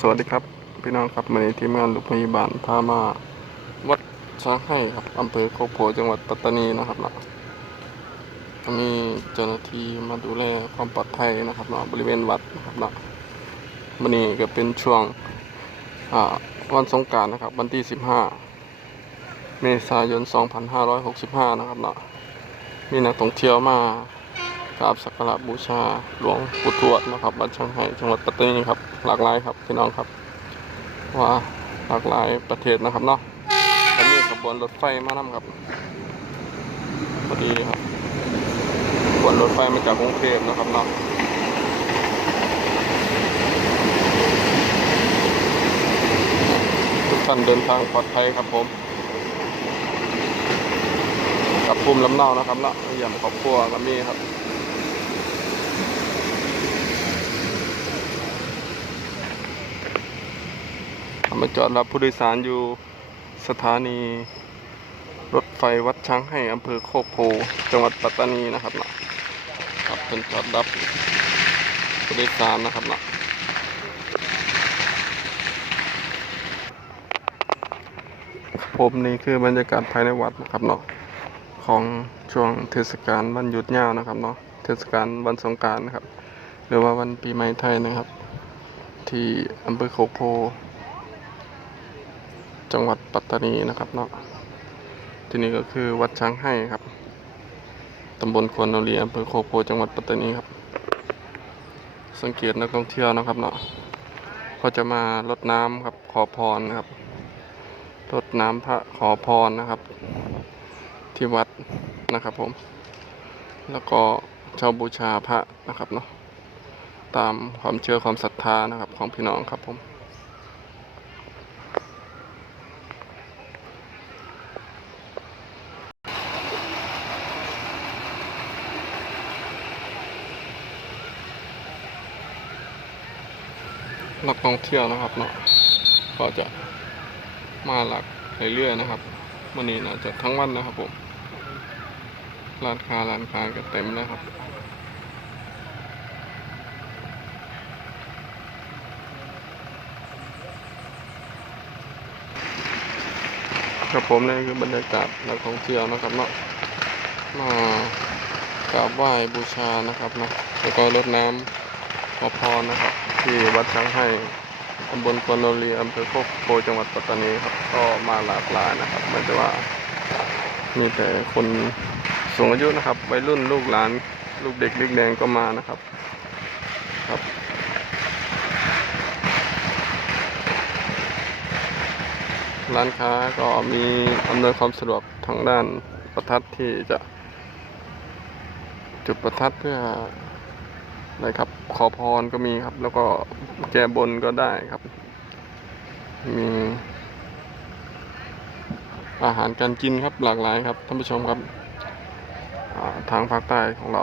สวัสดีครับ พี่น้องครับวันนี้ทีมงานลูกพยาบาลพามาวัดช้างให้ครับอำเภอโคกโพจังหวัดปัตตานีนะครับนะมีเจ้าหน้าที่มาดูแลความปลอดภัยนะครับนะบริเวณวัดนะครับนะวันนี้ก็เป็นช่วงวันสงการนะครับ วันที่ 15 เมษายน 2565 นะครับนะมีนักท่องเที่ยวมา กราบสักการะบูชาหลวงปู่ทวดนะครับวัดช่างให้จังหวัดปัตตานีครับ หลากหลายครับพี่น้องครับ ว่าหลากหลายประเทศนะครับเนาะและมีขบวนรถไฟมานำครับพอดีครับขบวนรถไฟมาจากกรุงเทพนะครับเนาะทุกท่านเดินทางปลอดภัยครับผมกับภูมิลำเนานะครับเนาะเยี่ยมครอบครัวกับมีครับ มาจอดรับผู้โดยสารอยู่สถานี รถไฟวัดช้างให้อำเภอโคกโพจังหวัดปัตตานีนะครับนะครับเป็นจอดรับผู้โดยสารนะครับนะผมนี่คือบรรยากาศภายในวัดนะครับเนาะของช่วงเทศกาลวันหยุดยาวนะครับเนาะเทศกาลวันสงการนะครับ หรือว่าวันปีใหม่ไทยนะครับ ที่อำเภอโคกโพ จังหวัดปัตตานีนะครับเนาะที่นี่ก็คือวัดช้างให้ครับตำบลควนนรีอำเภอโคโพจังหวัดปัตตานีครับ สังเกตนักท่องเที่ยวนะครับเนาะก็จะมารดน้ำครับขอพรนะครับรดน้ำพระขอพรนะครับ ที่วัดนะครับผม แล้วก็เช่าบูชาพระนะครับเนาะตามความเชื่อความศรัทธานะครับของพี่น้องครับผม นักท่องเที่ยวนะครับเนาะก็จะมาหลักเรื่อยๆนะครับวันนี้น่าจะทั้งวันนะครับผมร้านค้าร้านค้าก็เต็มแล้วครับครับผมนี่คือบรรยากาศนักท่องเที่ยวนะครับเนาะมากราบไหว้บูชานะครับเนาะแล้วก็รดน้ำ อพรนะครับ ที่วัดช้างให้ตำบลกวนโนรีอำเภอโคกโพจังหวัดปัตตานีครับก็มาหลากหลายนะครับไม่ใช่ว่า มีแต่คนสูงอายุนะครับวัยรุ่นลูกหลาน ลูกเด็กเล็กแดงก็มานะครับ ครับร้านค้าก็มีอำนวยความสะดวกทางด้านประทัดที่จะจุดประทัดเพื่อ นะครับ ขอพรก็มีครับ แล้วก็แก้บนก็ได้ครับ มีอาหารการกินครับหลากหลายครับท่านผู้ชมครับทางภาคใต้ของเรา